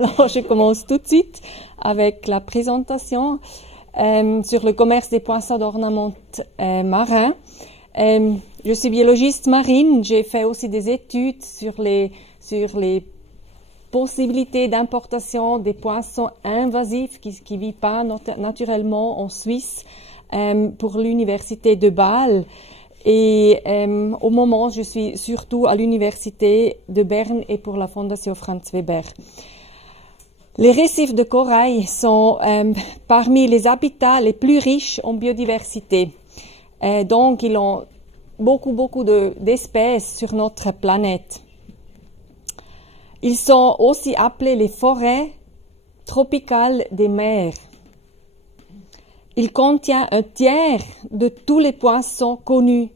Alors, je commence tout de suite avec la présentation sur le commerce des poissons d'ornement marins. Je suis biologiste marine. J'ai fait aussi des études sur les possibilités d'importation des poissons invasifs qui ne vivent pas naturellement en Suisse pour l'université de Bâle. Et au moment, je suis surtout à l'université de Berne et pour la Fondation Franz Weber. Les récifs de corail sont parmi les habitats les plus riches en biodiversité. Donc, ils ont beaucoup d'espèces sur notre planète. Ils sont aussi appelés les forêts tropicales des mers. Il contient un tiers de tous les poissons connus.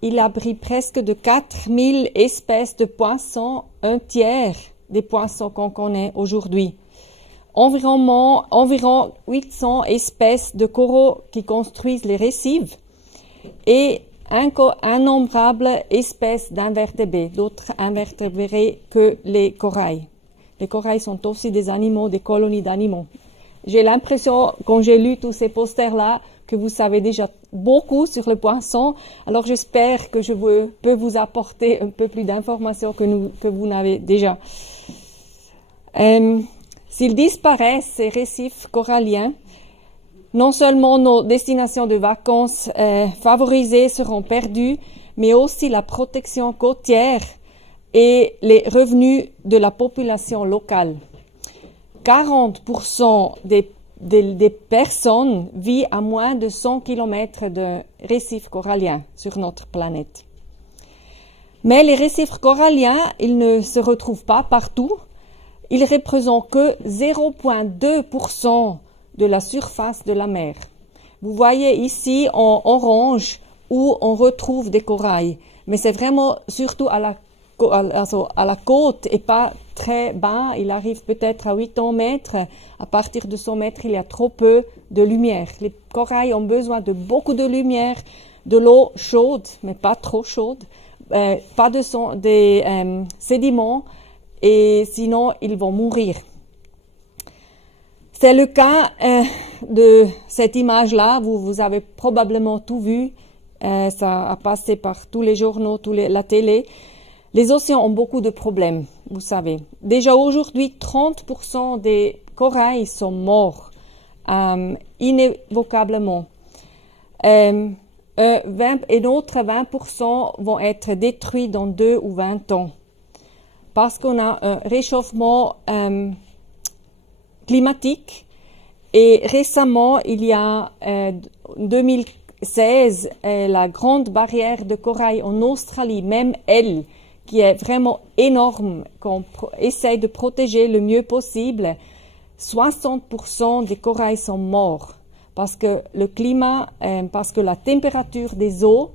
Il abrite presque de 4000 espèces de poissons, un tiers des poissons qu'on connaît aujourd'hui. Environ 800 espèces de coraux qui construisent les récifs et innombrables espèces d'invertébrés, d'autres invertébrés que les corails. Les corails sont aussi des animaux, des colonies d'animaux. J'ai l'impression, quand j'ai lu tous ces posters-là, que vous savez déjà beaucoup sur le poisson. Alors j'espère que je peux vous apporter un peu plus d'informations que vous n'avez déjà. S'ils disparaissent, ces récifs coralliens, non seulement nos destinations de vacances favorisées seront perdues, mais aussi la protection côtière et les revenus de la population locale. 40% des personnes vivent à moins de 100 km de récifs coralliens sur notre planète. Mais les récifs coralliens, ils ne se retrouvent pas partout. Ils représentent que 0,2% de la surface de la mer. Vous voyez ici en orange où on retrouve des corails, mais c'est vraiment surtout à la côte et pas très bas. Il arrive peut-être à 800 mètres. À partir de 100 mètres, il y a trop peu de lumière. Les corails ont besoin de beaucoup de lumière, de l'eau chaude, mais pas trop chaude, pas des sédiments, et sinon ils vont mourir. C'est le cas de cette image-là. Vous avez probablement tout vu. Ça a passé par tous les journaux, la télé. Les océans ont beaucoup de problèmes, vous savez. Déjà aujourd'hui, 30% des corails sont morts, inévocablement. Et d'autres 20% vont être détruits dans 2 ou 20 ans. Parce qu'on a un réchauffement climatique. Et récemment, il y a 2016, la grande barrière de corail en Australie, même elle, qui est vraiment énorme, qu'on essaye de protéger le mieux possible, 60% des corails sont morts parce que le climat, parce que la température des eaux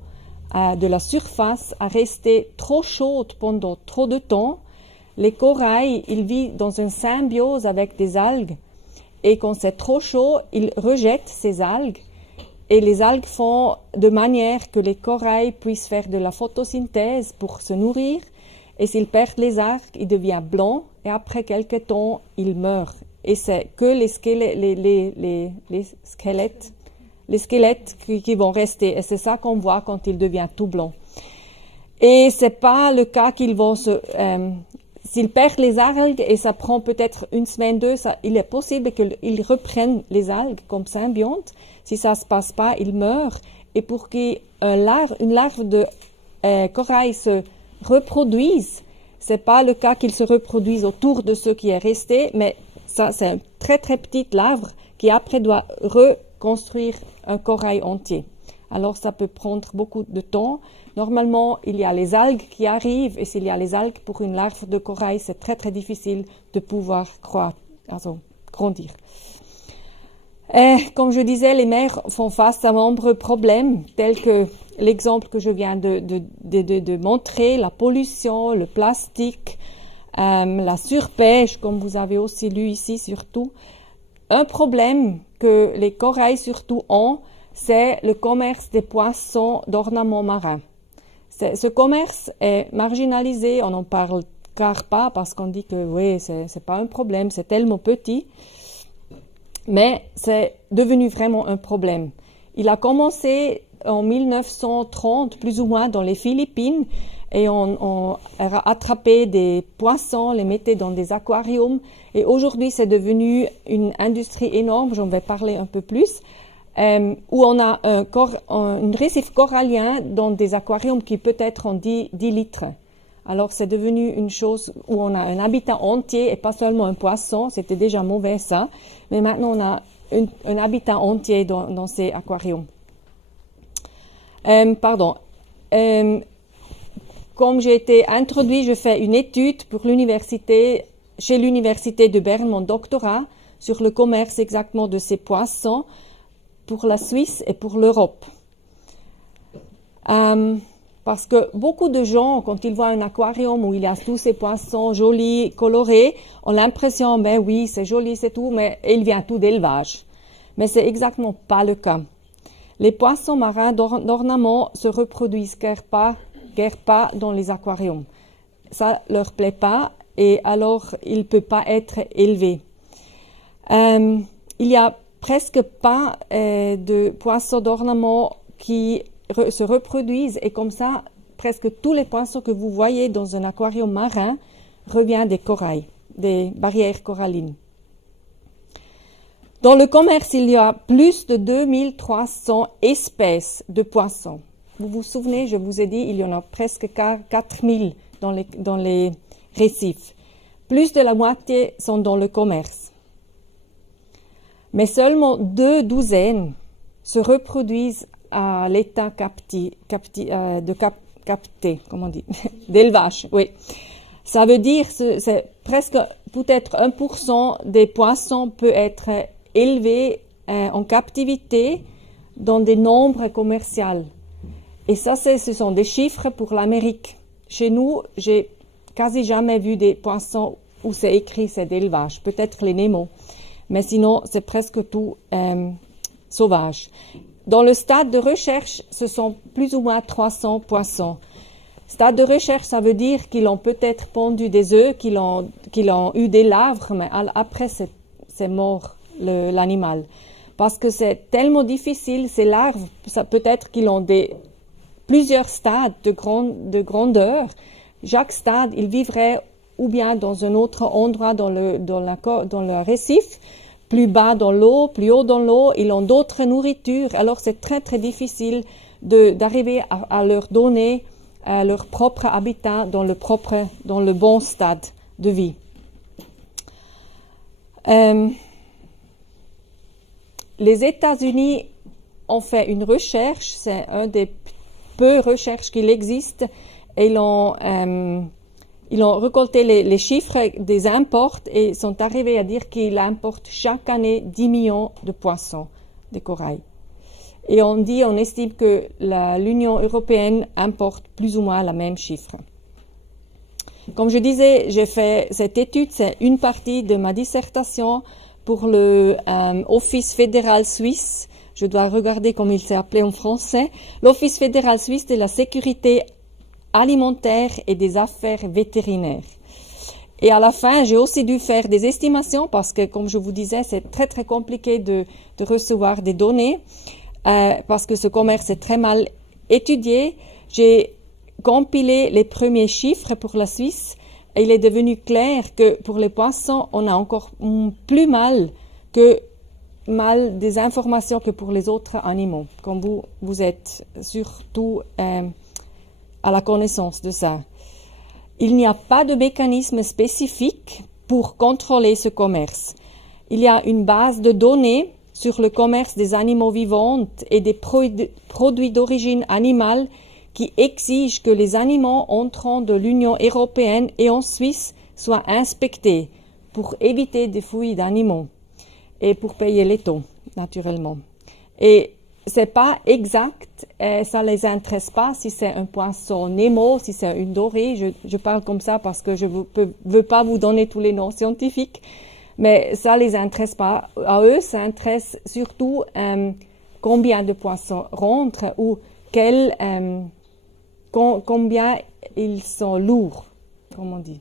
de la surface a resté trop chaude pendant trop de temps. Les corails, ils vivent dans une symbiose avec des algues et quand c'est trop chaud, ils rejettent ces algues. Et les algues font de manière que les corails puissent faire de la photosynthèse pour se nourrir. Et s'ils perdent les algues, ils deviennent blancs et après quelques temps, ils meurent. Et c'est que les squelettes qui vont rester. Et c'est ça qu'on voit quand ils deviennent tout blancs. Et c'est pas le cas qu'ils vont s'ils perdent les algues et ça prend peut-être une semaine, 2, il est possible qu'ils reprennent les algues comme symbiontes. Si ça se passe pas, ils meurent. Et pour qu'une larve de corail se reproduise, c'est pas le cas qu'ils se reproduisent autour de ce qui est resté, mais ça, c'est une très petite larve qui après doit reconstruire un corail entier. Alors ça peut prendre beaucoup de temps. Normalement, il y a les algues qui arrivent et s'il y a les algues pour une larve de corail, c'est très difficile de pouvoir grandir. Comme je disais, les mers font face à de nombreux problèmes, tels que l'exemple que je viens de montrer, la pollution, le plastique, la surpêche, comme vous avez aussi lu ici surtout. Un problème que les corails surtout ont, c'est le commerce des poissons d'ornement marin. Ce commerce est marginalisé, on en parle carpa parce qu'on dit que oui, c'est pas un problème, c'est tellement petit. Mais c'est devenu vraiment un problème. Il a commencé en 1930, plus ou moins, dans les Philippines, et on a attrapé des poissons, les mettait dans des aquariums, et aujourd'hui c'est devenu une industrie énorme, j'en vais parler un peu plus, où on a un récif corallien dans des aquariums qui peut être en 10 litres. Alors c'est devenu une chose où on a un habitat entier et pas seulement un poisson, c'était déjà mauvais ça, mais maintenant on a un habitat entier dans ces aquariums. Comme j'ai été introduit, je fais une étude pour chez l'université de Berne, mon doctorat, sur le commerce exactement de ces poissons pour la Suisse et pour l'Europe. Parce que beaucoup de gens, quand ils voient un aquarium où il y a tous ces poissons jolis, colorés, ont l'impression, ben oui, c'est joli, c'est tout, mais il vient tout d'élevage. Mais c'est exactement pas le cas. Les poissons marins d'ornement se reproduisent guère pas dans les aquariums. Ça leur plaît pas et alors ils peuvent pas être élevés. Il y a presque pas de poissons d'ornement qui se reproduisent et comme ça, presque tous les poissons que vous voyez dans un aquarium marin reviennent des corails, des barrières corallines. Dans le commerce, il y a plus de 2300 espèces de poissons. Vous vous souvenez, je vous ai dit, il y en a presque 4000 dans les récifs. Plus de la moitié sont dans le commerce. Mais seulement 2 douzaines se reproduisent à l'état d'élevage, oui. Ça veut dire, c'est presque, peut-être 1% des poissons peut être élevés en captivité dans des nombres commerciaux. Et ça, ce sont des chiffres pour l'Amérique. Chez nous, j'ai quasi jamais vu des poissons où c'est écrit c'est d'élevage. Peut-être les Nemo. Mais sinon, c'est presque tout sauvage. Dans le stade de recherche, ce sont plus ou moins 300 poissons. Stade de recherche, ça veut dire qu'ils ont peut-être pondu des œufs, qu'ils ont eu des larves, mais après, c'est mort l'animal. Parce que c'est tellement difficile, ces larves, peut-être qu'ils ont plusieurs stades de grandeur. Chaque stade, il vivrait ou bien dans un autre endroit dans le récif, plus bas dans l'eau, plus haut dans l'eau, ils ont d'autres nourritures. Alors c'est très très difficile d'arriver à leur donner leur propre habitat dans le bon stade de vie. Les États-Unis ont fait une recherche, c'est un des peu recherches qu'il existe, et ils ont récolté les chiffres des imports et sont arrivés à dire qu'ils importent chaque année 10 millions de poissons, de corail. Et on estime que l'Union européenne importe plus ou moins la même chiffre. Comme je disais, j'ai fait cette étude, c'est une partie de ma dissertation pour le Office fédéral suisse. Je dois regarder comment il s'est appelé en français. L'Office fédéral suisse de la sécurité alimentaire et des affaires vétérinaires. Et à la fin, j'ai aussi dû faire des estimations parce que, comme je vous disais, c'est très très compliqué de recevoir des données parce que ce commerce est très mal étudié. J'ai compilé les premiers chiffres pour la Suisse et il est devenu clair que pour les poissons, on a encore plus mal des informations que pour les autres animaux, comme vous êtes surtout à la connaissance de ça. Il n'y a pas de mécanisme spécifique pour contrôler ce commerce. Il y a une base de données sur le commerce des animaux vivants et des produits d'origine animale qui exige que les animaux entrant de l'Union européenne et en Suisse soient inspectés pour éviter des fouilles d'animaux et pour payer les taux, naturellement. Et c'est pas exact, ça les intéresse pas si c'est un poisson Nemo, si c'est une dorée. Je parle comme ça parce que je veux pas vous donner tous les noms scientifiques, mais ça les intéresse pas. À eux, ça intéresse surtout combien de poissons rentrent ou combien ils sont lourds, comme on dit.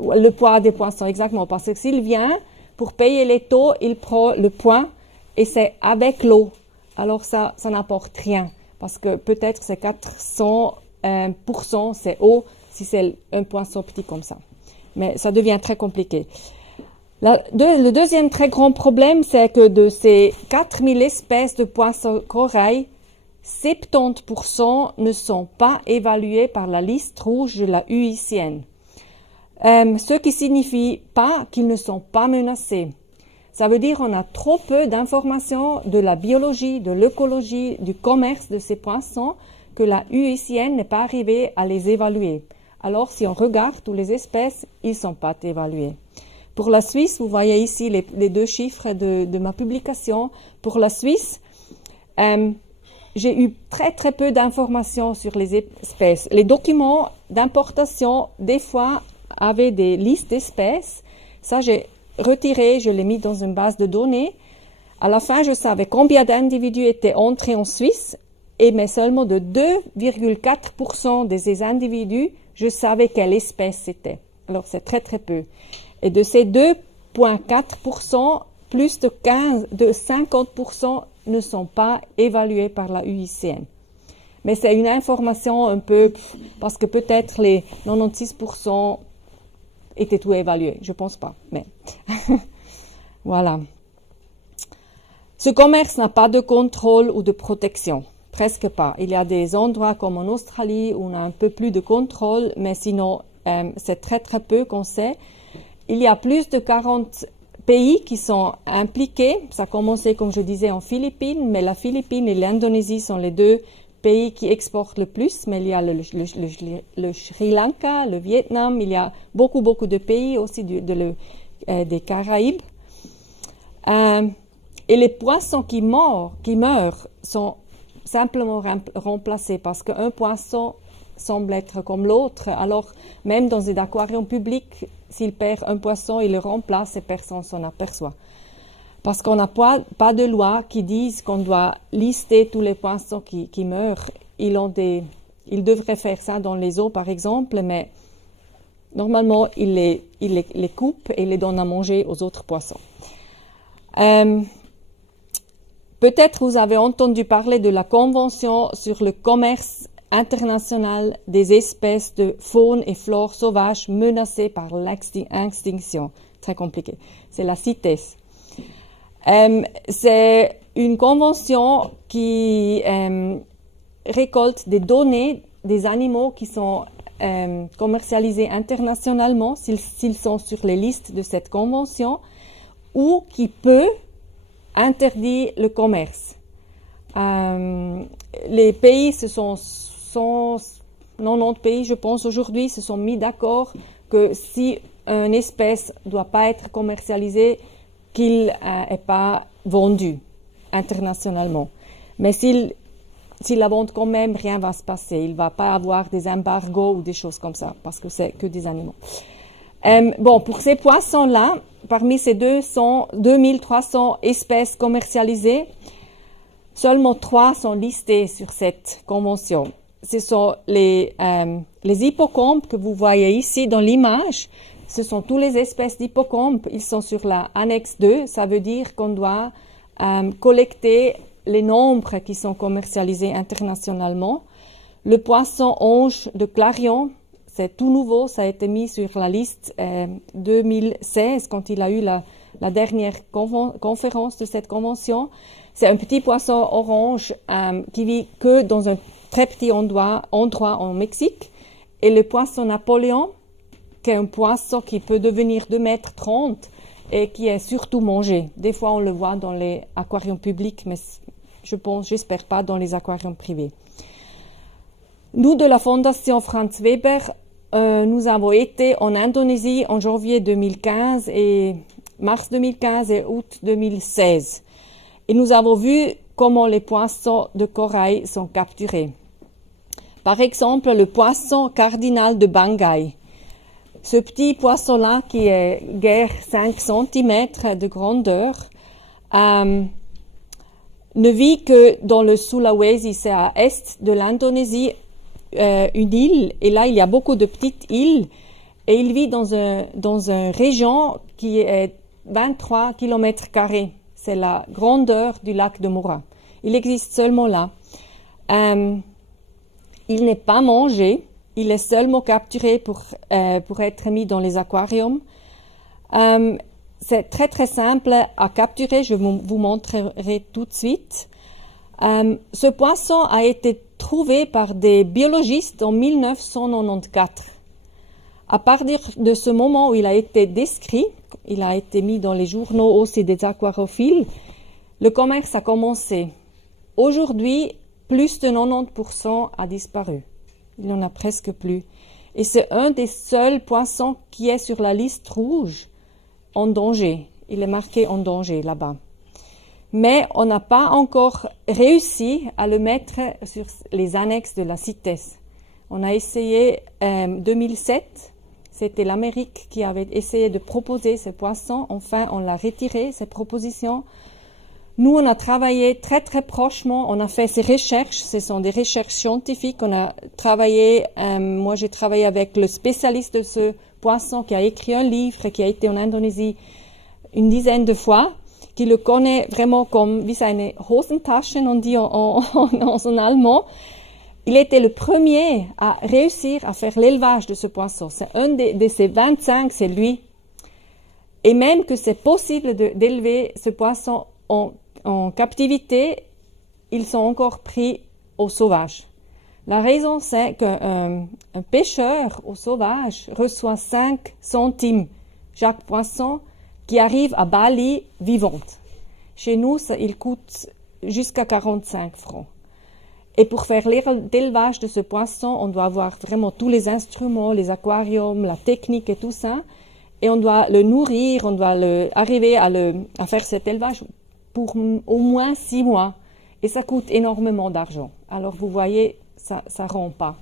Le poids des poissons, exactement. Parce que s'il vient pour payer les taux, il prend le poids et c'est avec l'eau. Alors ça n'apporte rien. Parce que peut-être c'est 400%, c'est eau si c'est un poisson petit comme ça. Mais ça devient très compliqué. Le deuxième très grand problème, c'est que de ces 4000 espèces de poissons corail, 70% ne sont pas évalués par la liste rouge de la UICN. Ce qui signifie pas qu'ils ne sont pas menacés. Ça veut dire qu'on a trop peu d'informations de la biologie, de l'écologie, du commerce de ces poissons que la UICN n'est pas arrivée à les évaluer. Alors, si on regarde toutes les espèces, ils ne sont pas évalués. Pour la Suisse, vous voyez ici les deux chiffres de ma publication. Pour la Suisse, j'ai eu très peu d'informations sur les espèces. Les documents d'importation, des fois, avaient des listes d'espèces. Ça, j'ai retiré, je l'ai mis dans une base de données. À la fin, je savais combien d'individus étaient entrés en Suisse, mais seulement de 2,4% de ces individus, je savais quelle espèce c'était. Alors, c'est très peu. Et de ces 2,4%, plus de 50% ne sont pas évalués par la UICN. Mais c'est une information un peu, parce que peut-être les 96% étaient tout évalués. Je pense pas, mais voilà. Ce commerce n'a pas de contrôle ou de protection. Presque pas. Il y a des endroits comme en Australie où on a un peu plus de contrôle, mais sinon, c'est très peu qu'on sait. Il y a plus de 40 pays qui sont impliqués. Ça a commencé, comme je disais, en Philippines, mais la Philippine et l'Indonésie sont les deux pays qui exportent le plus. Mais il y a le Sri Lanka, le Vietnam, il y a beaucoup de pays aussi des Caraïbes. Et les poissons qui meurent sont simplement remplacés parce qu'un poisson semble être comme l'autre. Alors, même dans des aquariums publics, s'il perd un poisson, il le remplace et personne s'en aperçoit. Parce qu'on n'a pas de loi qui dise qu'on doit lister tous les poissons qui meurent. Ils devraient faire ça dans les eaux, par exemple, mais normalement, ils les coupent et les donnent à manger aux autres poissons. Peut-être vous avez entendu parler de la Convention sur le commerce international des espèces de faune et flore sauvages menacées par l'extinction. Très compliqué. C'est la CITES. C'est une convention qui récolte des données des animaux qui sont commercialisés internationalement, s'ils sont sur les listes de cette convention, ou qui peut interdire le commerce. Les pays, 90 pays, je pense, aujourd'hui, se sont mis d'accord que si une espèce ne doit pas être commercialisée, qu'il n'est pas vendu internationalement. Mais s'il la vend quand même, rien ne va se passer. Il ne va pas avoir des embargos ou des choses comme ça, parce que c'est que des animaux. Pour ces poissons-là, parmi ces 2300 espèces commercialisées, seulement 3 sont listées sur cette convention. Ce sont les hippocampes que vous voyez ici dans l'image. Ce sont toutes les espèces d'hippocampes. Ils sont sur la annexe 2. Ça veut dire qu'on doit collecter les nombres qui sont commercialisés internationalement. Le poisson ange de Clarion, c'est tout nouveau. Ça a été mis sur la liste 2016 quand il a eu la dernière conférence de cette convention. C'est un petit poisson orange qui vit que dans un très petit endroit en Mexique. Et le poisson Napoléon, qui est un poisson qui peut devenir 2,30 mètres et qui est surtout mangé. Des fois, on le voit dans les aquariums publics, mais j'espère pas dans les aquariums privés. Nous, de la Fondation Franz Weber, nous avons été en Indonésie en janvier 2015 et mars 2015 et août 2016. Et nous avons vu comment les poissons de corail sont capturés. Par exemple, le poisson cardinal de Banggai. Ce petit poisson-là, qui est guère 5 cm de grandeur, ne vit que dans le Sulawesi, c'est à l'est de l'Indonésie, une île. Et là, il y a beaucoup de petites îles. Et il vit dans une région qui est 23 km². C'est la grandeur du lac de Mura. Il existe seulement là. Il n'est pas mangé. Il est seulement capturé pour être mis dans les aquariums. C'est très très simple à capturer. Je vous montrerai tout de suite. Ce poisson a été trouvé par des biologistes en 1994. À partir de ce moment où il a été décrit, il a été mis dans les journaux aussi des aquarophiles, le commerce a commencé. Aujourd'hui, plus de 90% a disparu. Il n'y en a presque plus. Et c'est un des seuls poissons qui est sur la liste rouge en danger. Il est marqué en danger là-bas. Mais on n'a pas encore réussi à le mettre sur les annexes de la CITES. On a essayé 2007. C'était l'Amérique qui avait essayé de proposer ce poisson. Enfin, on l'a retiré, ces propositions. Nous, on a travaillé très, très prochement. On a fait ces recherches. Ce sont des recherches scientifiques. On a travaillé, moi, j'ai travaillé avec le spécialiste de ce poisson qui a écrit un livre, qui a été en Indonésie une dizaine de fois, qui le connaît vraiment comme wie seine Hosentaschen, on dit en allemand. Il était le premier à réussir à faire l'élevage de ce poisson. C'est un de ces 25, c'est lui. Et même que c'est possible d'élever ce poisson en captivité, ils sont encore pris au sauvage. La raison, c'est qu'un pêcheur au sauvage reçoit 5 centimes chaque poisson qui arrive à Bali vivante. Chez nous, il coûte jusqu'à 45 francs. Et pour faire l'élevage de ce poisson, on doit avoir vraiment tous les instruments, les aquariums, la technique et tout ça. Et on doit le nourrir, on doit arriver à faire cet élevage pour au moins 6 mois. Et ça coûte énormément d'argent. Alors vous voyez, ça rend pas.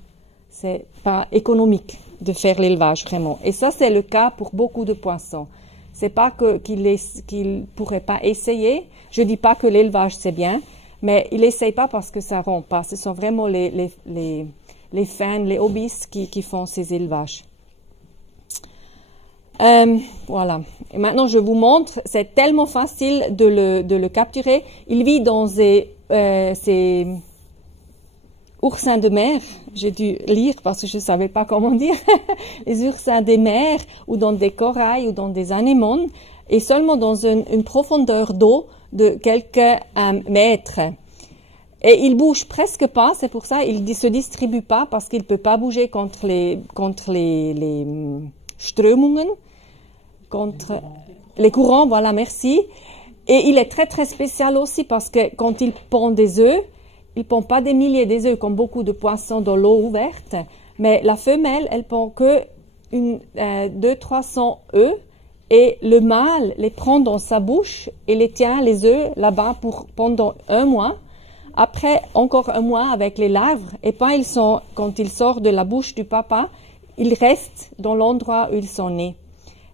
C'est pas économique de faire l'élevage vraiment. Et ça, c'est le cas pour beaucoup de poissons. C'est pas qu'il pourrait pas essayer. Je dis pas que l'élevage c'est bien, mais il essaye pas parce que ça rend pas. Ce sont vraiment les fans, les hobbyistes qui font ces élevages. Voilà. Et maintenant, je vous montre. C'est tellement facile de le capturer. Il vit dans ces oursins de mer. J'ai dû lire parce que je savais pas comment dire. Les oursins des mers ou dans des corails ou dans des anémones et seulement dans une profondeur d'eau de quelques mètres. Et il bouge presque pas, c'est pour ça il se distribue pas parce qu'il peut pas bouger contre les Strömungen, contre les courants, voilà, merci. Et il est très très spécial aussi parce que quand il pond des œufs, il pond pas des milliers d'œufs comme beaucoup de poissons dans l'eau ouverte, mais la femelle, elle pond que 200-300 œufs et le mâle les prend dans sa bouche et les tient les œufs là-bas pendant 1 mois. Après, encore 1 mois avec les larves, et quand ils sortent de la bouche du papa, ils restent dans l'endroit où ils sont nés.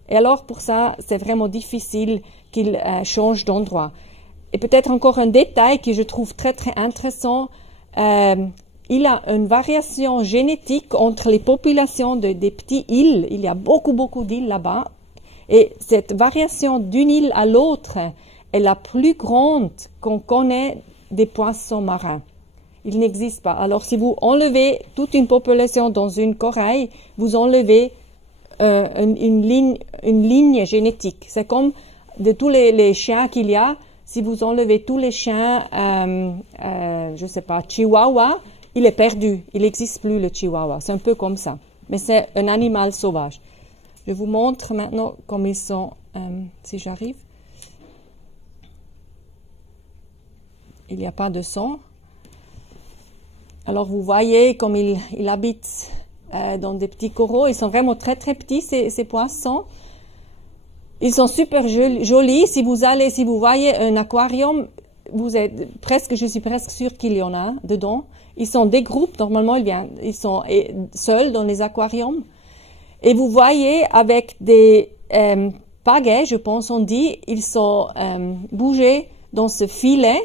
Et alors, pour ça, c'est vraiment difficile qu'ils changent d'endroit. Et peut-être encore un détail que je trouve très, très intéressant. Il a une variation génétique entre les populations des petites îles. Il y a beaucoup, beaucoup d'îles là-bas. Et cette variation d'une île à l'autre est la plus grande qu'on connaît des poissons marins. Il n'existe pas. Alors, si vous enlevez toute une population dans une corail, vous enlevez une ligne génétique. C'est comme de tous les chiens qu'il y a. Si vous enlevez tous les chiens, je sais pas, chihuahua, il est perdu. Il n'existe plus le chihuahua. C'est un peu comme ça. Mais c'est un animal sauvage. Je vous montre maintenant comme ils sont, si j'arrive. Il n'y a pas de son. Alors vous voyez comme il habite dans des petits coraux. Ils sont vraiment très très petits ces poissons. Ils sont super jolis. Si vous voyez un aquarium, je suis presque sûre qu'il y en a dedans. Ils sont des groupes. Normalement, ils sont seuls dans les aquariums. Et vous voyez avec des pagaies, je pense on dit, ils sont bougés dans ce filet.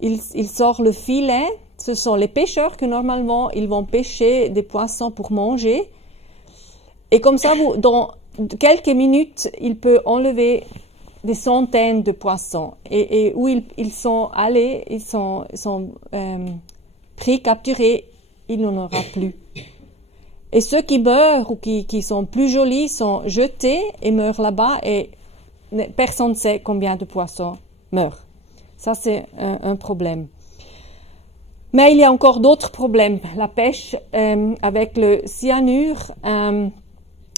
Ils sortent le filet. Ce sont les pêcheurs que normalement ils vont pêcher des poissons pour manger. Et comme ça, dans quelques minutes, il peut enlever des centaines de poissons. Et où ils sont allés, ils sont pris, capturés, il n'en aura plus. Et ceux qui meurent ou qui sont plus jolis sont jetés et meurent là-bas et personne ne sait combien de poissons meurent. Ça, c'est un problème. Mais il y a encore d'autres problèmes. La pêche avec le cyanure,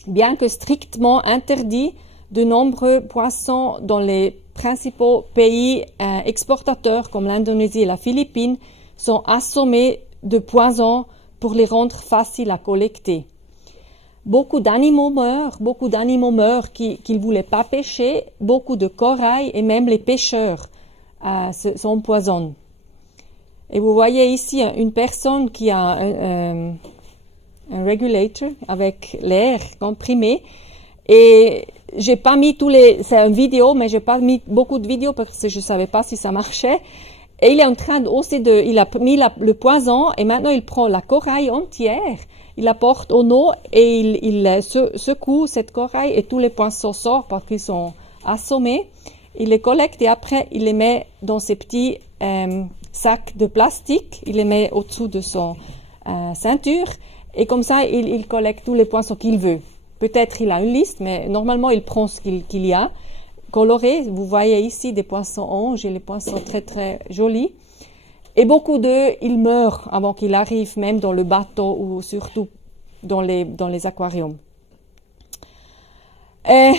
bien que strictement interdit, de nombreux poissons dans les principaux pays exportateurs comme l'Indonésie et la Philippines sont assommés de poisons pour les rendre faciles à collecter. Beaucoup d'animaux meurent qui ne voulaient pas pêcher, beaucoup de corail et même les pêcheurs s'empoisonnent. Et vous voyez ici une personne qui a un regulator avec l'air comprimé et j'ai pas mis c'est une vidéo, mais j'ai pas mis beaucoup de vidéos parce que je savais pas si ça marchait. Et il est en train il a mis le poison et maintenant il prend la corail entière, il la porte au eau et il secoue cette corail et tous les poissons sortent parce qu'ils sont assommés. Il les collecte et après il les met dans ces petits sacs de plastique, il les met au-dessous de son ceinture et comme ça il collecte tous les poissons qu'il veut. Peut-être il a une liste, mais normalement il prend ce qu'il y a. Colorés, vous voyez ici des poissons anges et les poissons très très jolis. Et beaucoup d'eux, ils meurent avant qu'ils arrivent même dans le bateau ou surtout dans les aquariums. Et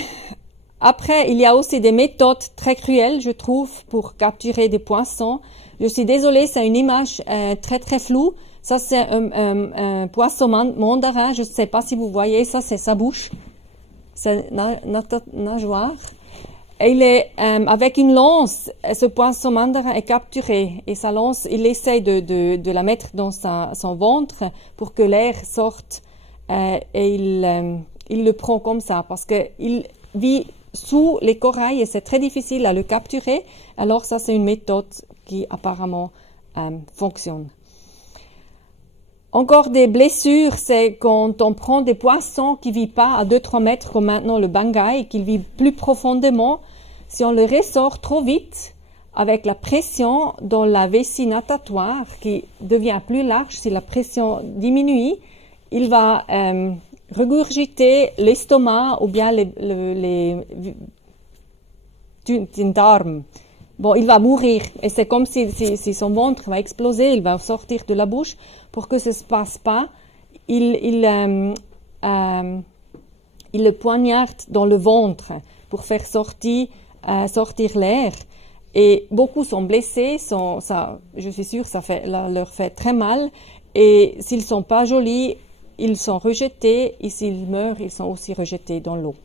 après, il y a aussi des méthodes très cruelles, je trouve, pour capturer des poissons. Je suis désolée, c'est une image très très floue. Ça, c'est un poisson mandarin. Je ne sais pas si vous voyez, ça, c'est sa bouche. C'est nageoire. Et il est avec une lance, ce poisson mandarin est capturé et sa lance, il essaie de la mettre dans son ventre pour que l'air sorte et il le prend comme ça parce qu'il vit sous les corails et c'est très difficile à le capturer. Alors ça, c'est une méthode qui apparemment fonctionne. Encore des blessures, c'est quand on prend des poissons qui ne vivent pas à 2-3 mètres comme maintenant le bangkai, qui vivent plus profondément. Si on le ressort trop vite, avec la pression dans la vessie natatoire qui devient plus large, si la pression diminue, il va regurgiter l'estomac ou bien les darmes. Bon, il va mourir et c'est comme si son ventre va exploser, il va sortir de la bouche. Pour que ça ne se passe pas, il le poignarde dans le ventre pour faire sortir l'air. Et beaucoup sont blessés, je suis sûre, ça leur fait très mal. Et s'ils ne sont pas jolis, ils sont rejetés. Et s'ils meurent, ils sont aussi rejetés dans l'eau.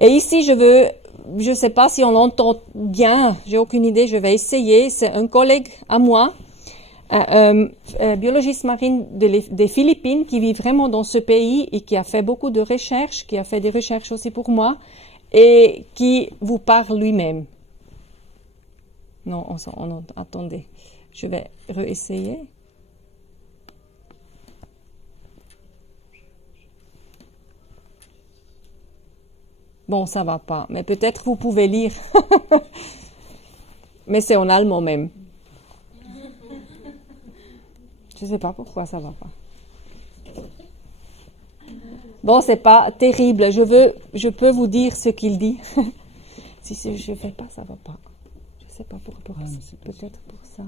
Et ici, je ne sais pas si on l'entend bien, j'ai aucune idée, je vais essayer. C'est un collègue à moi, biologiste marine des Philippines, qui vit vraiment dans ce pays et qui a fait beaucoup de recherches, qui a fait des recherches aussi pour moi, et qui vous parle lui-même. Non, attendez, je vais réessayer. Bon, ça va pas, mais peut-être vous pouvez lire. Mais c'est en allemand même. Je sais pas pourquoi ça va pas. Bon, c'est pas terrible. Je peux vous dire ce qu'il dit. Si je fais pas, ça va pas. Je sais pas pourquoi. Peut-être pour ça.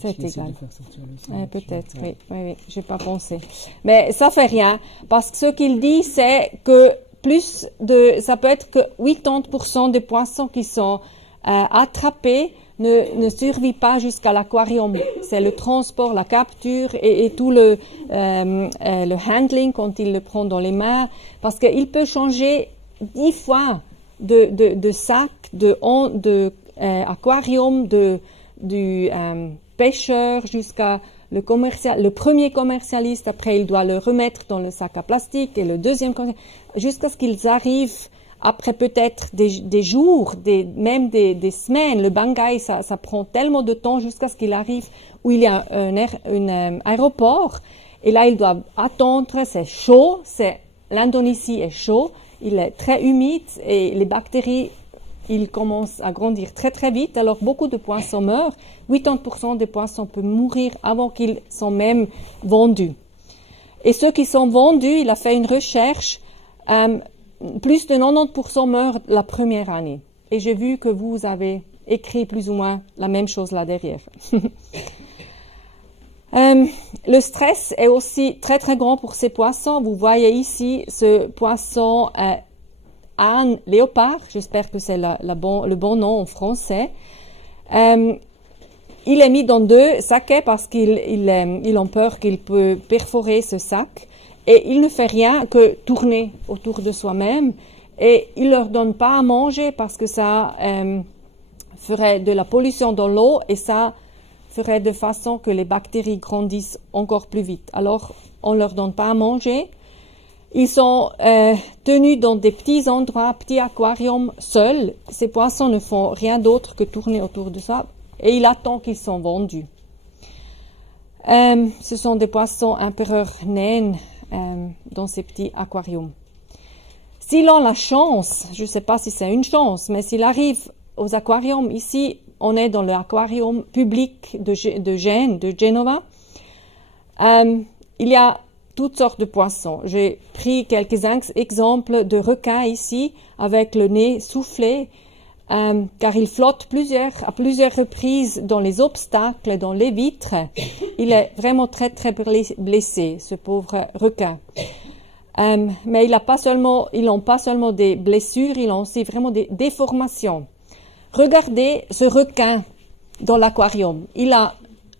C'est égal. Peut-être, oui, j'ai pas pensé. Mais ça fait rien, parce que ce qu'il dit, c'est que ça peut être que 80% des poissons qui sont attrapés ne survivent pas jusqu'à l'aquarium. C'est le transport, la capture et tout le handling quand il le prend dans les mains, parce qu'il peut changer 10 fois de sac, aquarium, du pêcheur jusqu'à le premier commercialiste. Après, il doit le remettre dans le sac à plastique et le deuxième jusqu'à ce qu'ils arrivent après peut-être des jours, même des semaines. Le bangkai, ça prend tellement de temps jusqu'à ce qu'il arrive où il y a un aéroport Et là, ils doivent attendre, c'est chaud, l'Indonésie est chaud, il est très humide et les bactéries, ils commencent à grandir très très vite. Alors beaucoup de poissons meurent, 80% des poissons peuvent mourir avant qu'ils soient même vendus. Et ceux qui sont vendus, il a fait une recherche, plus de 90% meurent la première année. Et j'ai vu que vous avez écrit plus ou moins la même chose là derrière. Le stress est aussi très très grand pour ces poissons. Vous voyez ici ce poisson âne léopard, j'espère que c'est le bon nom en français. Il est mis dans 2 sacs parce qu'ils ont peur qu'il peut perforer ce sac. Et il ne fait rien que tourner autour de soi-même. Et il ne leur donne pas à manger parce que ça ferait de la pollution dans l'eau et ça ferait de façon que les bactéries grandissent encore plus vite. Alors, on ne leur donne pas à manger. Ils sont tenus dans des petits endroits, petits aquariums seuls. Ces poissons ne font rien d'autre que tourner autour de ça et il attend qu'ils sont vendus. Ce sont des poissons empereurs naines dans ces petits aquariums. S'ils ont la chance, je ne sais pas si c'est une chance, mais s'il arrive aux aquariums, ici on est dans l'aquarium public de Gênes, de Genova, il y a toutes sortes de poissons. J'ai pris quelques exemples de requins ici avec le nez soufflé, car il flotte à plusieurs reprises dans les obstacles, dans les vitres. Il est vraiment très très blessé, ce pauvre requin. Mais ils n'ont pas seulement des blessures, ils ont aussi vraiment des déformations. Regardez ce requin dans l'aquarium. Il a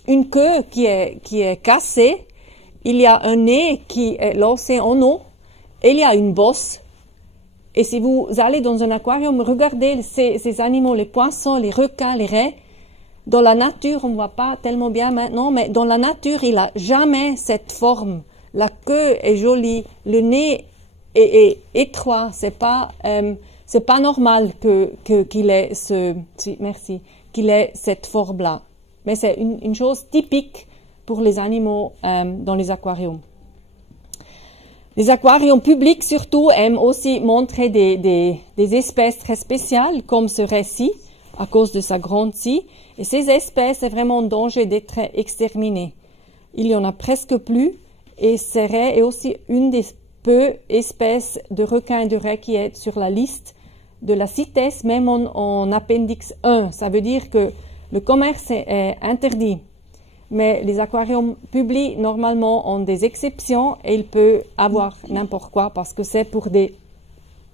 une queue qui est cassée, il y a un nez qui est lancé en eau, et il y a une bosse. Et si vous allez dans un aquarium, regardez ces animaux, les poissons, les requins, les raies. Dans la nature, on ne voit pas tellement bien maintenant, mais dans la nature, il n'a jamais cette forme. La queue est jolie, le nez est étroit, c'est pas normal qu'il ait qu'il ait cette forme-là. Mais c'est une chose typique pour les animaux dans les aquariums. Les aquariums publics surtout aiment aussi montrer des espèces très spéciales comme ce récit à cause de sa grande scie. Et ces espèces sont vraiment en danger d'être exterminées. Il y en a presque plus et ce raies est aussi une des peu espèces de requins et de raies qui est sur la liste de la CITES, même en appendix 1. Ça veut dire que le commerce est interdit. Mais les aquariums publics, normalement, ont des exceptions et il peut avoir n'importe quoi parce que c'est pour des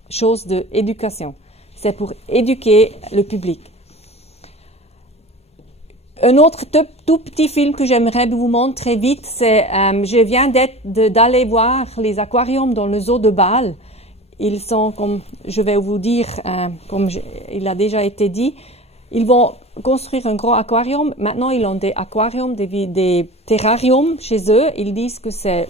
choses d'éducation. C'est pour éduquer le public. Un autre tout petit film que j'aimerais vous montrer vite, c'est je viens d'aller voir les aquariums dans le zoo de Bâle. Ils sont, comme je vais vous dire, comme il a déjà été dit, ils vont construire un grand aquarium. Maintenant, ils ont des aquariums, des terrariums chez eux. Ils disent que c'est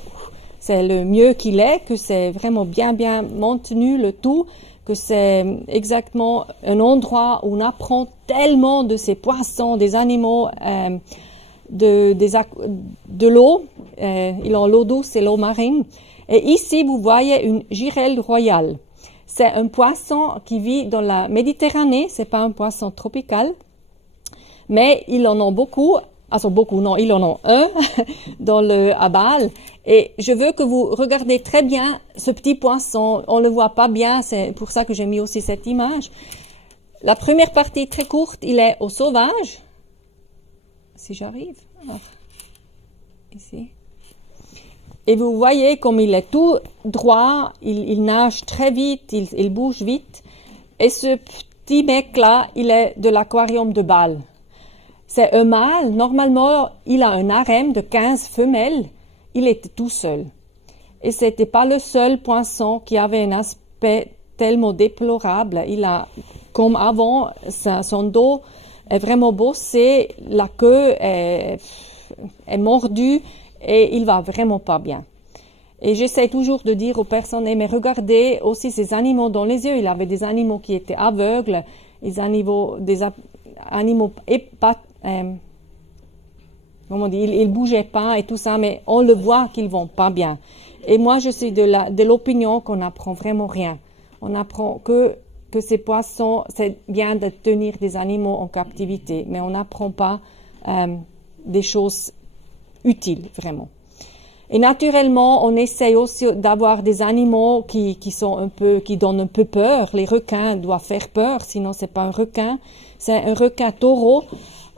le mieux qu'il est, que c'est vraiment bien maintenu le tout, que c'est exactement un endroit où on apprend tellement de ces poissons, des animaux, de l'eau. Ils ont l'eau douce et l'eau marine. Et ici, vous voyez une girelle royale. C'est un poisson qui vit dans la Méditerranée. C'est pas un poisson tropical. Mais ils en ont beaucoup. Ils en ont un à Bâle. Et je veux que vous regardez très bien ce petit poisson. On le voit pas bien, c'est pour ça que j'ai mis aussi cette image. La première partie très courte, il est au sauvage. Si j'arrive. Alors, ici. Et vous voyez comme il est tout droit, il nage très vite, il bouge vite. Et ce petit mec-là, il est de l'aquarium de Bâle. C'est un mâle. Normalement, il a un harem de 15 femelles. Il était tout seul. Et c'était pas le seul poisson qui avait un aspect tellement déplorable. Il a, comme avant, son dos est vraiment bossé, la queue est mordue et il va vraiment pas bien. Et j'essaie toujours de dire aux personnes, mais regardez aussi ces animaux dans les yeux. Il avait des animaux qui étaient aveugles, des animaux comment on dit, ils bougeaient pas et tout ça, mais on le voit qu'ils vont pas bien. Et moi, je suis de l'opinion qu'on n'apprend vraiment rien. On apprend que ces poissons, c'est bien de tenir des animaux en captivité, mais on n'apprend pas des choses utiles, vraiment. Et naturellement, on essaye aussi d'avoir des animaux qui donnent un peu peur. Les requins doivent faire peur, sinon c'est pas un requin. C'est un requin taureau.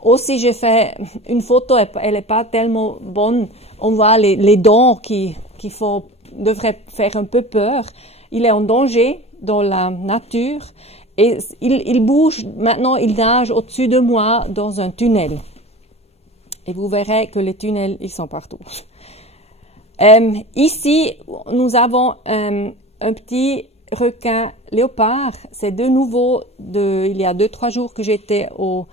Aussi, j'ai fait une photo, elle est pas tellement bonne. On voit les dents qui devraient faire un peu peur. Il est en danger dans la nature et il bouge. Maintenant, il nage au-dessus de moi dans un tunnel. Et vous verrez que les tunnels, ils sont partout. Ici, nous avons un petit requin léopard. C'est de nouveau il y a 2-3 jours que j'étais au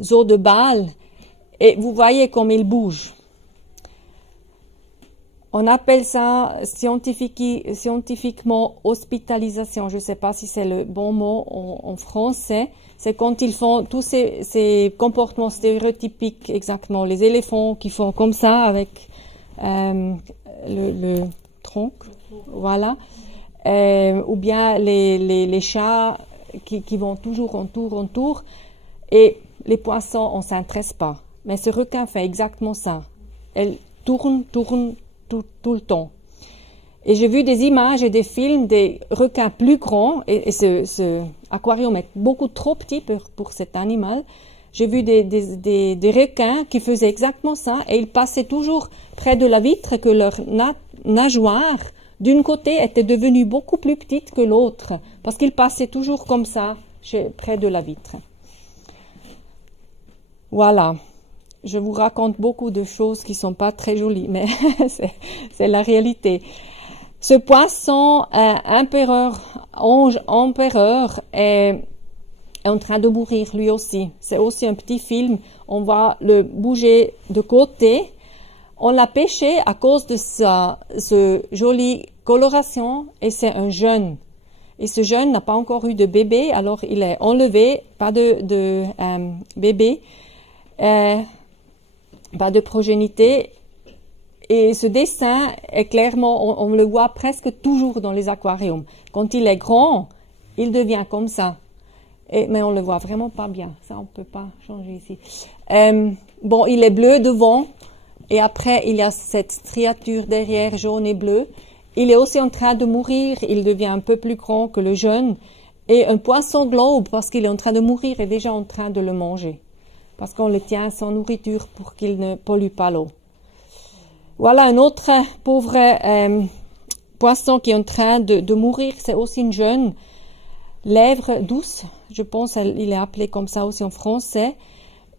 zoo de Bâle. Et vous voyez comme il bouge. On appelle ça scientifiquement hospitalisation. Je ne sais pas si c'est le bon mot en français. C'est quand ils font tous ces comportements stéréotypiques, exactement. Les éléphants qui font comme ça avec le tronc, voilà. Ou bien les chats qui vont toujours en tour. Et les poissons, on ne s'intéresse pas. Mais ce requin fait exactement ça. Elle tourne tout le temps. Et j'ai vu des images et des films des requins plus grands, et ce aquarium est beaucoup trop petit pour cet animal. J'ai vu des requins qui faisaient exactement ça, et ils passaient toujours près de la vitre, que leur nageoire d'une côté était devenue beaucoup plus petite que l'autre, parce qu'ils passaient toujours comme ça près de la vitre. Voilà. Je vous raconte beaucoup de choses qui sont pas très jolies, mais c'est la réalité. Ce poisson, ange empereur, est en train de mourir lui aussi. C'est aussi un petit film. On va le bouger de côté. On l'a pêché à cause de ce jolie coloration, et c'est un jeune. Et ce jeune n'a pas encore eu de bébé, alors il est enlevé, pas de bébé. Pas de progénité, et ce dessin est clairement, on le voit presque toujours dans les aquariums. Quand il est grand, il devient comme ça, mais on le voit vraiment pas bien. Ça, on peut pas changer ici. Bon, il est bleu devant, et après il y a cette striature derrière jaune et bleu. Il est aussi en train de mourir. Il devient un peu plus grand que le jeune, et un poisson globe, parce qu'il est en train de mourir, est déjà en train de le manger. Parce qu'on le tient sans nourriture pour qu'il ne pollue pas l'eau. Voilà un autre pauvre poisson qui est en train de mourir. C'est aussi une jeune lèvre douce. Je pense qu'il est appelé comme ça aussi en français.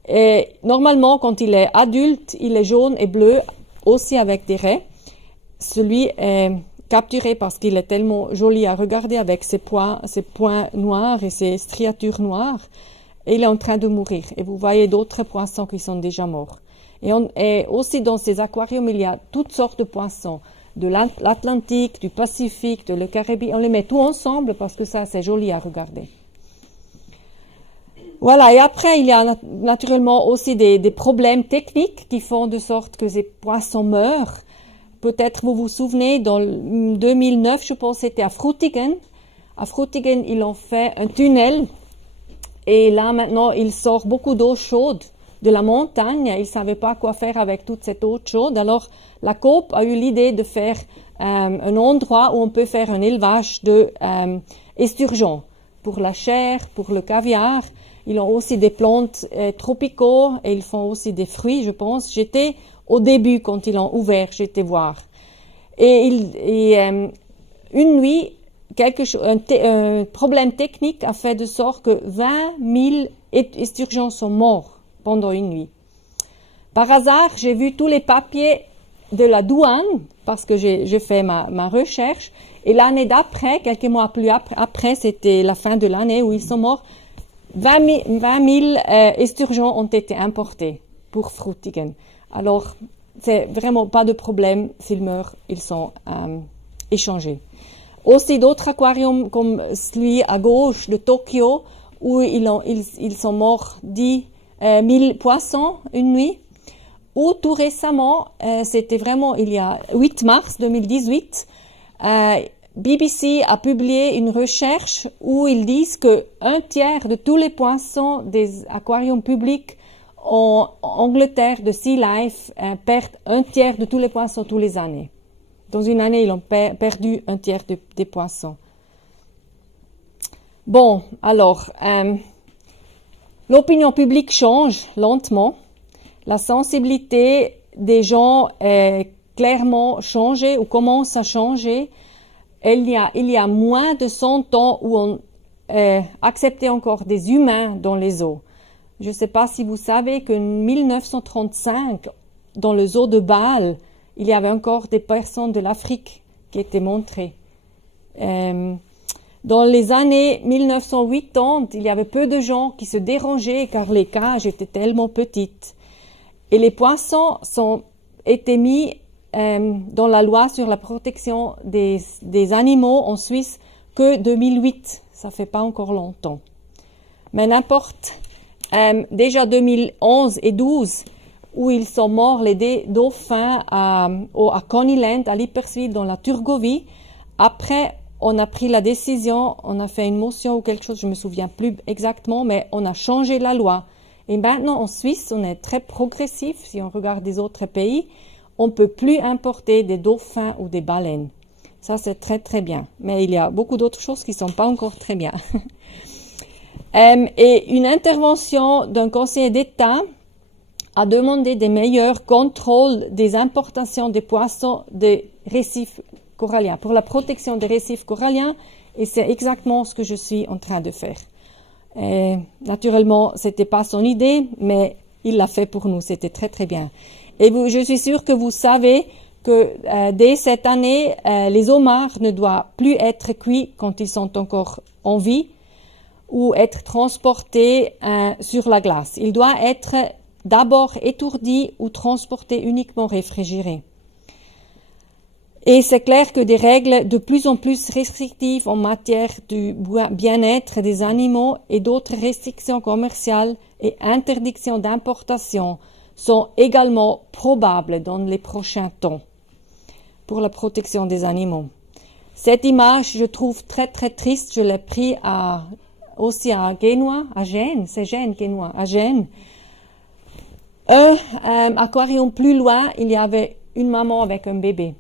Et normalement, quand il est adulte, il est jaune et bleu, aussi avec des raies. Celui est capturé parce qu'il est tellement joli à regarder avec ses points noirs et ses striatures noires. Et il est en train de mourir. Et vous voyez d'autres poissons qui sont déjà morts. Et aussi dans ces aquariums, il y a toutes sortes de poissons. De l'Atlantique, du Pacifique, de le Caribéen. On les met tout ensemble parce que ça, c'est joli à regarder. Voilà. Et après, il y a naturellement aussi des problèmes techniques qui font de sorte que ces poissons meurent. Peut-être vous vous souvenez, dans 2009, je pense, c'était à Frutigen. À Frutigen, ils ont fait un tunnel. Et là, maintenant, il sort beaucoup d'eau chaude de la montagne. Ils ne savaient pas quoi faire avec toute cette eau chaude. Alors, la Coop a eu l'idée de faire un endroit où on peut faire un élevage de esturgeons pour la chair, pour le caviar. Ils ont aussi des plantes tropicaux et ils font aussi des fruits, je pense. J'étais au début, quand ils l'ont ouvert, j'étais voir. Et une nuit, un problème technique a fait de sorte que 20 000 esturgeons sont morts pendant une nuit. Par hasard, j'ai vu tous les papiers de la douane, parce que j'ai fait ma recherche, et l'année d'après, quelques mois plus après, c'était la fin de l'année où ils sont morts, 20 000 esturgeons ont été importés pour Frutigen. Alors, c'est vraiment pas de problème, s'ils meurent, ils sont échangés. Aussi d'autres aquariums comme celui à gauche de Tokyo, où ils sont morts 10 000 poissons une nuit. ou tout récemment, c'était vraiment il y a 8 mars 2018, BBC a publié une recherche où ils disent que 1/3 de tous les poissons des aquariums publics en Angleterre de Sea Life perdent 1/3 de tous les poissons tous les années. Dans une année, ils ont perdu 1/3 des poissons. Bon, alors, l'opinion publique change lentement. La sensibilité des gens est clairement changée ou commence à changer. Il y a moins de 100 ans où on acceptait encore des humains dans les eaux. Je ne sais pas si vous savez qu'en 1935, dans le zoo de Bâle, il y avait encore des personnes de l'Afrique qui étaient montrées. Dans les années 1980, il y avait peu de gens qui se dérangeaient car les cages étaient tellement petites. Et les poissons étaient mis dans la loi sur la protection des animaux en Suisse que 2008. Ça fait pas encore longtemps. Mais n'importe. Déjà 2011 et 2012, où ils sont morts les dauphins à Coneyland, à Lipperswil, dans la Turgovie. Après, on a pris la décision, on a fait une motion ou quelque chose, je me souviens plus exactement, mais on a changé la loi. Et maintenant, en Suisse, on est très progressif. Si on regarde les autres pays, on peut plus importer des dauphins ou des baleines. Ça, c'est très, très bien. Mais il y a beaucoup d'autres choses qui sont pas encore très bien. Et une intervention d'un conseiller d'État a demandé des meilleurs contrôles des importations des poissons des récifs coralliens, pour la protection des récifs coralliens, et c'est exactement ce que je suis en train de faire. Naturellement, c'était pas son idée, mais il l'a fait pour nous, c'était très très bien. Et je suis sûre que vous savez que dès cette année, les homards ne doivent plus être cuits quand ils sont encore en vie ou être transportés sur la glace. Ils doivent être d'abord étourdis ou transportés uniquement réfrigérés. Et c'est clair que des règles de plus en plus restrictives en matière du bien-être des animaux et d'autres restrictions commerciales et interdictions d'importation sont également probables dans les prochains temps pour la protection des animaux. Cette image, je trouve très très triste. Je l'ai pris aussi à Génois, à Gênes, c'est Gênes, Génois, à Gênes. Un aquarium plus loin, il y avait une maman avec un bébé.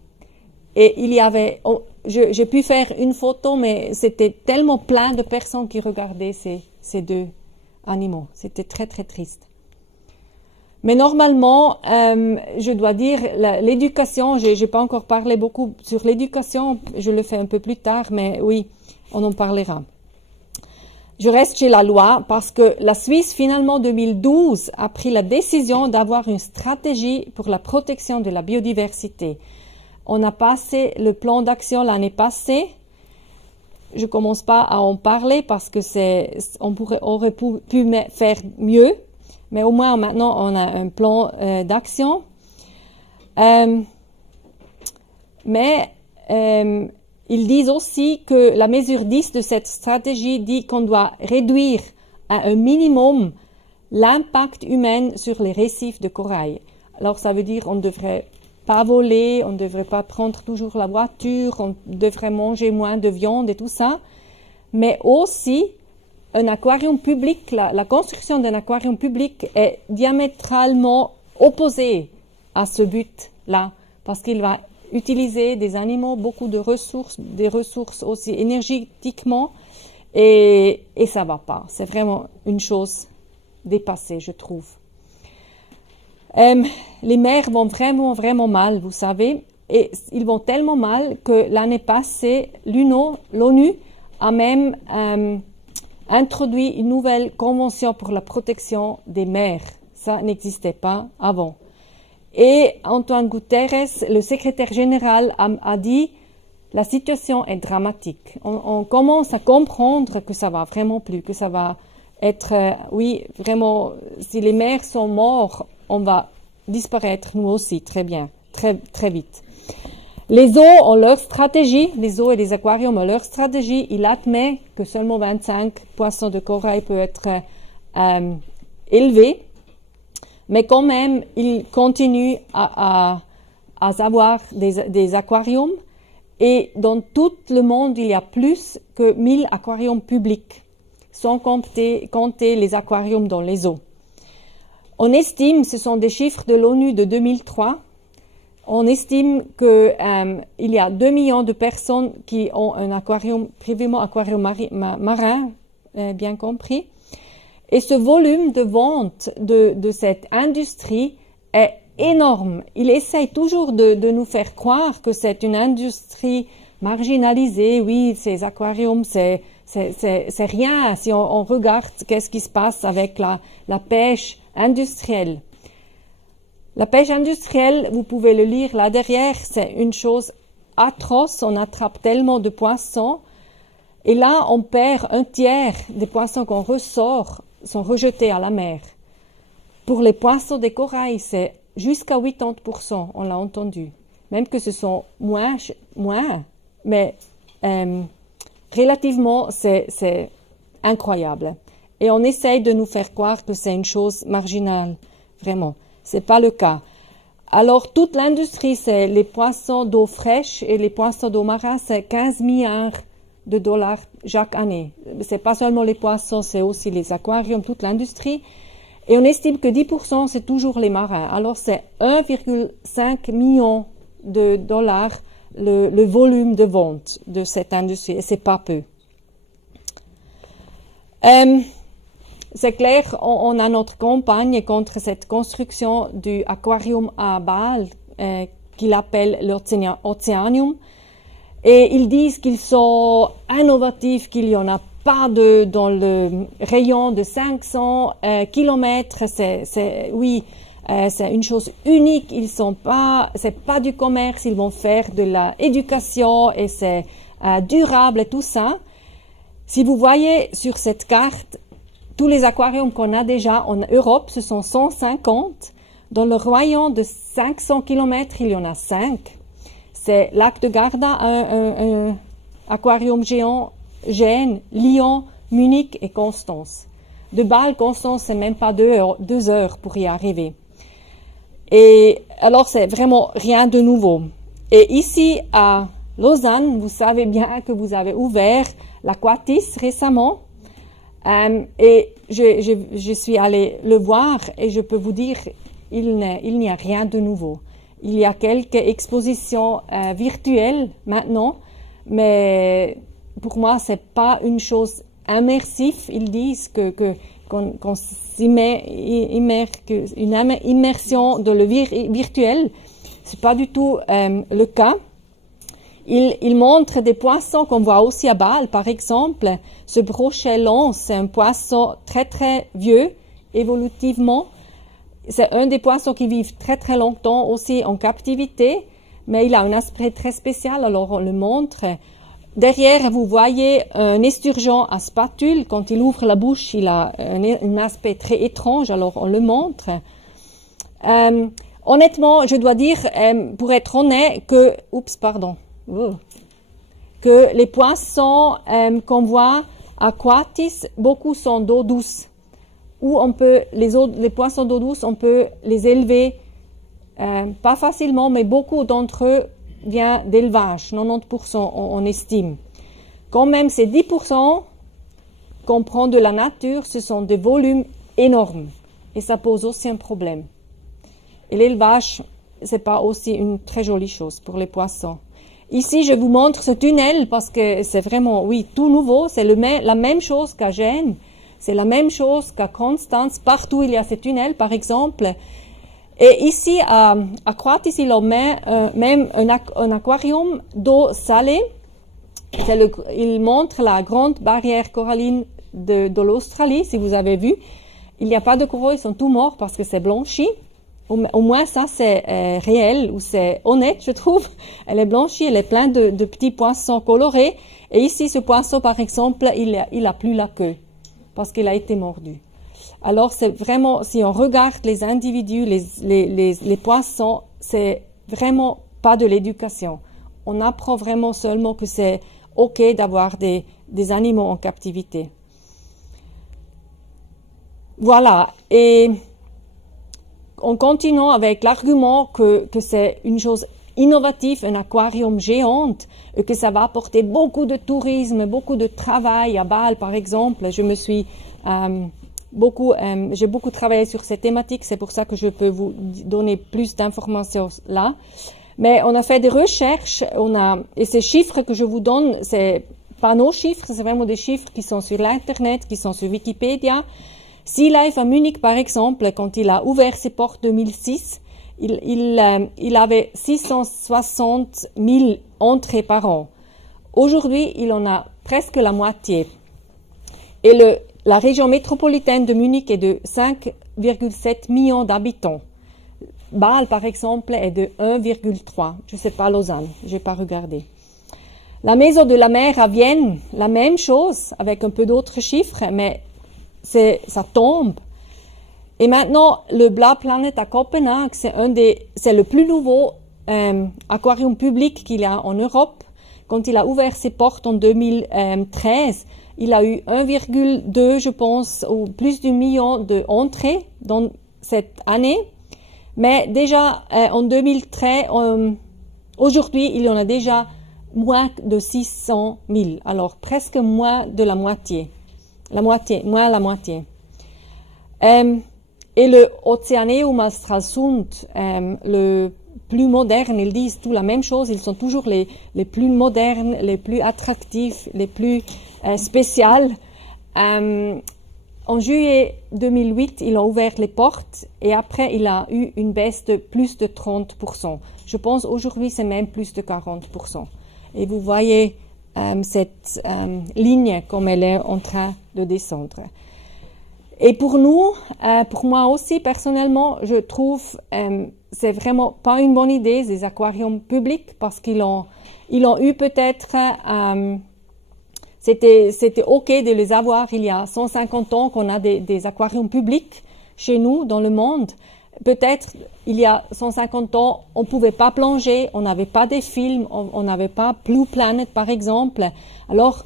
Et il y avait, j'ai pu faire une photo, mais c'était tellement plein de personnes qui regardaient ces deux animaux. C'était très très triste. Mais normalement, je dois dire, l'éducation, j'ai pas encore parlé beaucoup sur l'éducation, je le fais un peu plus tard, mais oui, on en parlera. Je reste chez la loi parce que la Suisse, finalement, 2012, a pris la décision d'avoir une stratégie pour la protection de la biodiversité. On a passé le plan d'action l'année passée. Je commence pas à en parler parce que on aurait pu faire mieux. Mais au moins, maintenant, on a un plan d'action. Mais ils disent aussi que la mesure 10 de cette stratégie dit qu'on doit réduire à un minimum l'impact humain sur les récifs de corail. Alors, ça veut dire on ne devrait pas voler, on ne devrait pas prendre toujours la voiture, on devrait manger moins de viande et tout ça. Mais aussi, un aquarium public, la construction d'un aquarium public est diamétralement opposée à ce but-là, parce qu'il va utiliser des animaux, beaucoup de ressources, des ressources aussi énergétiquement, et ça va pas. C'est vraiment une chose dépassée, je trouve. Les mers vont vraiment, vraiment mal, vous savez, et ils vont tellement mal que l'année passée, l'ONU a même introduit une nouvelle convention pour la protection des mers. Ça n'existait pas avant. Et Antonio Guterres, le secrétaire général, a dit la situation est dramatique. On commence à comprendre que ça va vraiment plus, que ça va être, oui, vraiment, si les mers sont mortes, on va disparaître nous aussi très bien, très, très vite. Les zoos ont leur stratégie, les zoos et les aquariums ont leur stratégie. Il admet que seulement 25 poissons de corail peuvent être élevés. mais quand même, ils continuent à avoir des aquariums. Et dans tout le monde, il y a plus que 1000 aquariums publics, sans compter les aquariums dans les eaux. On estime, ce sont des chiffres de l'ONU de 2003, on estime qu'il y a 2 millions de personnes qui ont un aquarium, précisément aquarium marin, bien compris. Et ce volume de vente de cette industrie est énorme. Il essaye toujours de nous faire croire que c'est une industrie marginalisée. Oui, ces aquariums, c'est rien si on regarde qu'est-ce qui se passe avec la pêche industrielle. La pêche industrielle, vous pouvez le lire là derrière, c'est une chose atroce. On attrape tellement de poissons. Et là, on perd un tiers des poissons qu'on ressort, sont rejetés à la mer. Pour les poissons des corails, c'est jusqu'à 80%, on l'a entendu. Même que ce sont moins, mais relativement, c'est incroyable. Et on essaye de nous faire croire que c'est une chose marginale, vraiment. C'est pas le cas. Alors, toute l'industrie, c'est les poissons d'eau fraîche et les poissons d'eau marin, c'est 15 milliards de dollars chaque année. C'est pas seulement les poissons, c'est aussi les aquariums, toute l'industrie. Et on estime que 10%, c'est toujours les marins. Alors, c'est 1,5 million de dollars le volume de vente de cette industrie. Et c'est pas peu. C'est clair, on a notre campagne contre cette construction du aquarium à Bâle, qu'il appelle l'Oceanium. Et ils disent qu'ils sont innovatifs, qu'il n'y en a pas dans le rayon de 500 kilomètres. C'est une chose unique. C'est pas du commerce, ils vont faire de l'éducation et c'est durable et tout ça. Si vous voyez sur cette carte, tous les aquariums qu'on a déjà en Europe, ce sont 150. Dans le rayon de 500 kilomètres, il y en a 5. C'est Lac de Garda, un aquarium géant, Gênes, Lyon, Munich et Constance. De Bâle, Constance, c'est même pas 2 heures pour y arriver. Et alors, c'est vraiment rien de nouveau. Et ici, à Lausanne, vous savez bien que vous avez ouvert l'Aquatis récemment. Et je suis allée le voir et je peux vous dire, il n'y a rien de nouveau. Il y a quelques expositions virtuelles maintenant, mais pour moi, c'est pas une chose immersive. Ils disent qu'on une immersion dans le virtuel. C'est pas du tout le cas. Il montre des poissons qu'on voit aussi à Bâle, par exemple. Ce brochet long, c'est un poisson très très vieux, évolutivement. C'est un des poissons qui vivent très très longtemps aussi en captivité, mais il a un aspect très spécial, alors on le montre. Derrière, vous voyez un esturgeon à spatule. Quand il ouvre la bouche, il a un aspect très étrange, alors on le montre. Honnêtement, je dois dire, pour être honnête, que les poissons qu'on voit à Aquatis, beaucoup sont d'eau douce. Où les poissons d'eau douce, on peut les élever, pas facilement, mais beaucoup d'entre eux viennent d'élevage, 90% on estime. Quand même, ces 10% qu'on prend de la nature, ce sont des volumes énormes. Et ça pose aussi un problème. Et l'élevage, c'est pas aussi une très jolie chose pour les poissons. Ici, je vous montre ce tunnel parce que c'est vraiment, tout nouveau. C'est la même chose qu'à Gênes. C'est la même chose qu'à Constance. Partout, il y a ces tunnels, par exemple. Et ici, à Aquatis, il met même un aquarium d'eau salée. Il montre la grande barrière coralline de l'Australie, si vous avez vu. Il n'y a pas de coraux, ils sont tous morts parce que c'est blanchi. Au moins, ça, c'est réel, ou c'est honnête, je trouve. Elle est blanchie, elle est pleine de petits poissons colorés. Et ici, ce poisson, par exemple, il a plus la queue parce qu'il a été mordu. Alors, c'est vraiment, si on regarde les individus, les poissons, c'est vraiment pas de l'éducation. On apprend vraiment seulement que c'est OK d'avoir des animaux en captivité. Voilà. Et en continuant avec l'argument que c'est une chose innovative, un aquarium géant, et que ça va apporter beaucoup de tourisme, beaucoup de travail à Bâle, par exemple. J'ai beaucoup travaillé sur cette thématique, c'est pour ça que je peux vous donner plus d'informations là. Mais on a fait des recherches, et ces chiffres que je vous donne, c'est pas nos chiffres, c'est vraiment des chiffres qui sont sur l'internet, qui sont sur Wikipédia. Sea Life à Munich, par exemple, quand il a ouvert ses portes 2006, il avait 660 000 entrées par an. Aujourd'hui, il en a presque la moitié. Et la région métropolitaine de Munich est de 5,7 millions d'habitants. Bâle, par exemple, est de 1,3. Je ne sais pas Lausanne, je n'ai pas regardé. La Maison de la Mer à Vienne, la même chose, avec un peu d'autres chiffres, mais ça tombe. Et maintenant, le Bla Planet à Copenhague, c'est le plus nouveau aquarium public qu'il y a en Europe. Quand il a ouvert ses portes en 2013, il a eu 1,2, je pense, ou plus d'1 million d'entrées dans cette année. Mais déjà, en 2013, aujourd'hui, il y en a déjà moins de 600 000. Alors, presque moins de la moitié. Moins la moitié. Et le Oceaneum à Stralsund, le plus moderne, ils disent tout la même chose, ils sont toujours les plus modernes, les plus attractifs, les plus spéciaux. En juillet 2008, ils ont ouvert les portes et après, il a eu une baisse de plus de 30%. Je pense aujourd'hui, c'est même plus de 40%. Et vous voyez cette ligne comme elle est en train de descendre. Et pour nous, pour moi aussi personnellement, je trouve c'est vraiment pas une bonne idée ces aquariums publics parce qu'ils ont eu peut-être c'était ok de les avoir il y a 150 ans qu'on a des aquariums publics chez nous dans le monde. Peut-être il y a 150 ans on pouvait pas plonger, on n'avait pas des films, on n'avait pas Blue Planet par exemple. Alors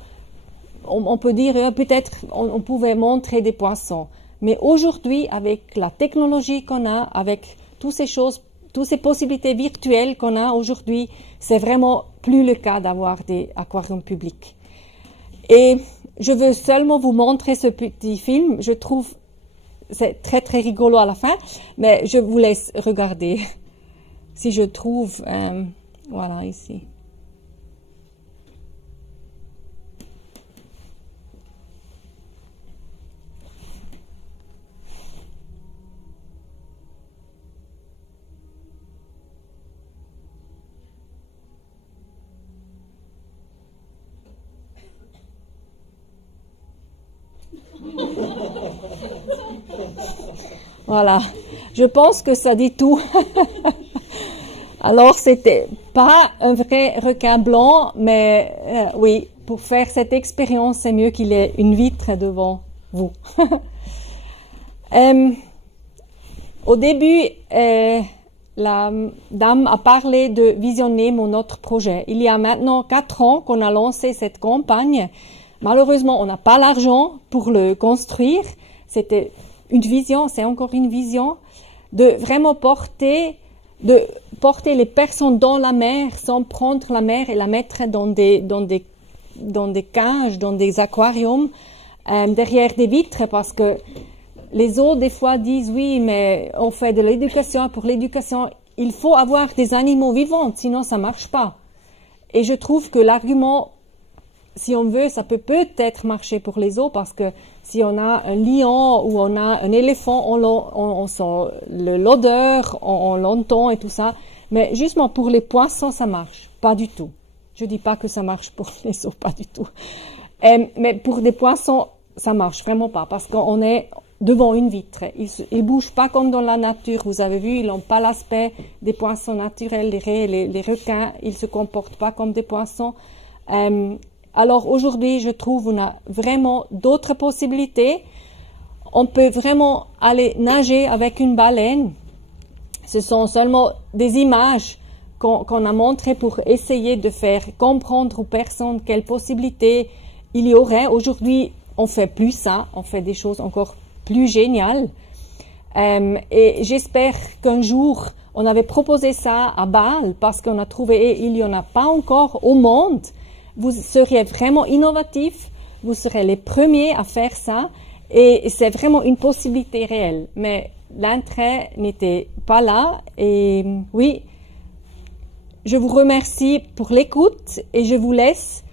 on peut dire peut-être on pouvait montrer des poissons. Mais aujourd'hui, avec la technologie qu'on a, avec toutes ces choses, toutes ces possibilités virtuelles qu'on a aujourd'hui, c'est vraiment plus le cas d'avoir des aquariums publics. Et je veux seulement vous montrer ce petit film. Je trouve c'est très très rigolo à la fin, mais je vous laisse regarder si je trouve voilà ici. Voilà, je pense que ça dit tout. Alors, c'était pas un vrai requin blanc, mais oui, pour faire cette expérience, c'est mieux qu'il ait une vitre devant vous. Au début, la dame a parlé de visionner mon autre projet. Il y a maintenant 4 ans qu'on a lancé cette campagne. Malheureusement, on n'a pas l'argent pour le construire. C'était une vision, c'est encore une vision, de vraiment porter les personnes dans la mer sans prendre la mer et la mettre dans des cages, dans des aquariums, derrière des vitres, parce que les autres, des fois, disent oui, mais on fait de l'éducation. Pour l'éducation, il faut avoir des animaux vivants, sinon ça marche pas. Et je trouve que l'argument, si on veut, ça peut peut-être marcher pour les zoos, parce que si on a un lion ou on a un éléphant, on sent l'odeur, on l'entend et tout ça. Mais justement, pour les poissons, ça marche. Pas du tout. Je dis pas que ça marche pour les zoos, pas du tout. Mais pour des poissons, ça marche vraiment pas, parce qu'on est devant une vitre. Ils bougent pas comme dans la nature. Vous avez vu, ils n'ont pas l'aspect des poissons naturels, les requins. Ils se comportent pas comme des poissons. Alors aujourd'hui, je trouve on a vraiment d'autres possibilités. On peut vraiment aller nager avec une baleine. Ce sont seulement des images qu'on a montrées pour essayer de faire comprendre aux personnes quelles possibilités il y aurait. Aujourd'hui, on fait plus ça, on fait des choses encore plus géniales. Et j'espère qu'un jour, on avait proposé ça à Bâle parce qu'on a trouvé, il n'y en a pas encore au monde. Vous seriez vraiment innovatifs, vous serez les premiers à faire ça et c'est vraiment une possibilité réelle. Mais l'intérêt n'était pas là et oui, je vous remercie pour l'écoute et je vous laisse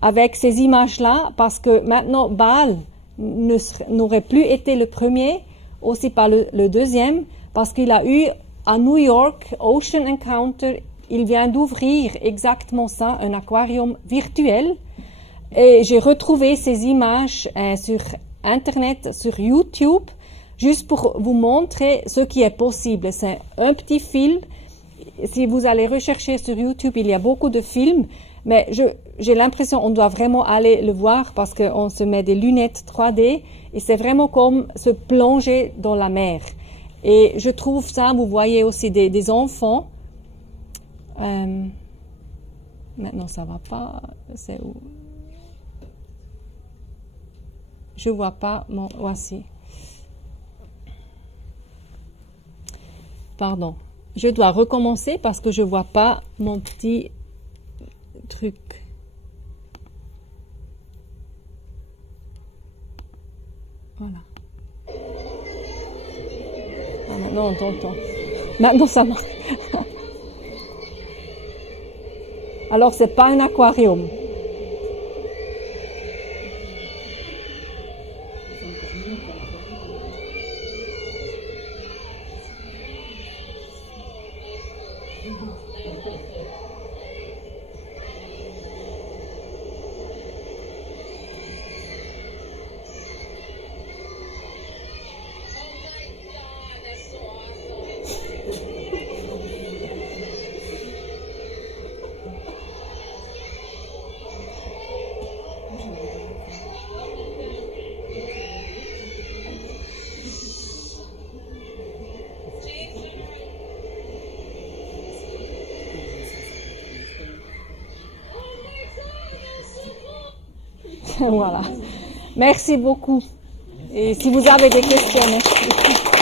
avec ces images-là parce que maintenant Bâle n'aurait plus été le premier, aussi pas le deuxième, parce qu'il a eu à New York, Ocean Encounter, il vient d'ouvrir exactement ça, un aquarium virtuel. Et j'ai retrouvé ces images sur Internet, sur YouTube, juste pour vous montrer ce qui est possible. C'est un petit film. Si vous allez rechercher sur YouTube, il y a beaucoup de films, mais j'ai l'impression qu'on doit vraiment aller le voir parce qu'on se met des lunettes 3D et c'est vraiment comme se plonger dans la mer. Et je trouve ça, vous voyez aussi des enfants. Maintenant, ça va pas. C'est où? Je vois pas mon. Voici. Pardon. Je dois recommencer parce que je vois pas mon petit truc. Voilà. Ah non, non. Maintenant, ça marche. Alors, c'est pas un aquarium. Voilà. Merci beaucoup. Et si vous avez des questions, merci.